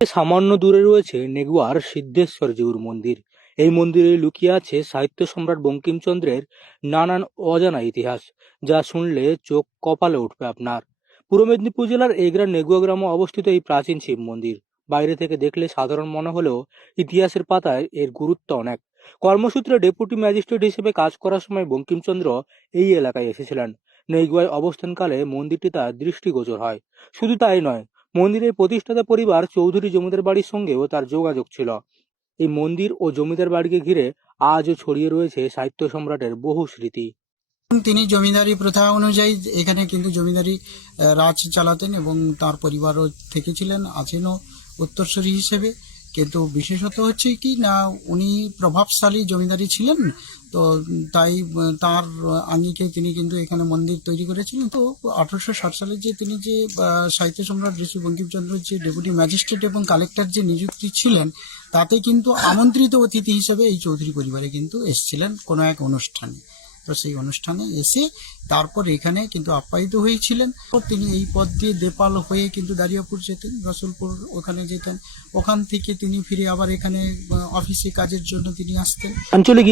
সামান্য দূরে রয়েছে নেগুয়ার সিদ্ধেশ্বর জিউর মন্দির। এই মন্দিরে লুকিয়ে আছে সাহিত্য সম্রাট বঙ্কিমচন্দ্রের নানান অজানা ইতিহাস, যা শুনলে চোখ কপালে উঠবে আপনার। পূর্ব মেদিনীপুর জেলার এগরা নেগুয়া গ্রামে অবস্থিত এই প্রাচীন শিব মন্দির বাইরে থেকে দেখলে সাধারণ মনে হলেও ইতিহাসের পাতায় এর গুরুত্ব অনেক। কর্মসূত্রে ডেপুটি ম্যাজিস্ট্রেট হিসেবে কাজ করার সময় বঙ্কিমচন্দ্র এই এলাকায় এসেছিলেন। নেগুয়ায় অবস্থানকালে মন্দিরটি তার দৃষ্টিগোচর হয়। শুধু তাই নয়, মন্দিরের প্রতিষ্ঠাতা পরিবার চৌধুরী জমিদার বাড়ির সঙ্গেও তার যোগাযোগ ছিল। এই মন্দির ও জমিদার বাড়িকে ঘিরে আজও ছড়িয়ে রয়েছে সাহিত্য সম্রাটের বহু স্মৃতি। তিনি জমিদারি প্রথা অনুযায়ী এখানে কিন্তু জমিদারি রাজ চালাতেন এবং তার পরিবারও থেকেছিলেন, আছেনও উত্তরসূরি হিসেবে। কিন্তু বিশেষত হচ্ছে কি না, উনি প্রভাবশালী জমিদারি ছিলেন, তো তাই তার আঙ্গিকে তিনি কিন্তু এখানে মন্দির তৈরি করেছিলেন। তো 1860 সালে যে তিনি যে সাহিত্য সম্রাট ঋষি বঙ্কিমচন্দ্রের যে ডেপুটি ম্যাজিস্ট্রেট এবং কালেক্টর যে নিযুক্তি ছিলেন, তাতে কিন্তু আমন্ত্রিত অতিথি হিসেবে এই চৌধুরী পরিবারে কিন্তু এসেছিলেন কোনো এক অনুষ্ঠানে। তো সেই অনুষ্ঠানে এসে তারপর এখানে কিন্তু আপ্যায়িত হয়েছিলেন। তিনি এই পথ দিয়ে দেপাল হয়ে কিন্তু দারিয়াপুর যেতেন, রসুলপুর ওখানে যেতেন। ওখান থেকে তিনি ফিরে আবার এখানে অফিসে কাজের জন্য তিনি আসতেন। আঞ্চলিক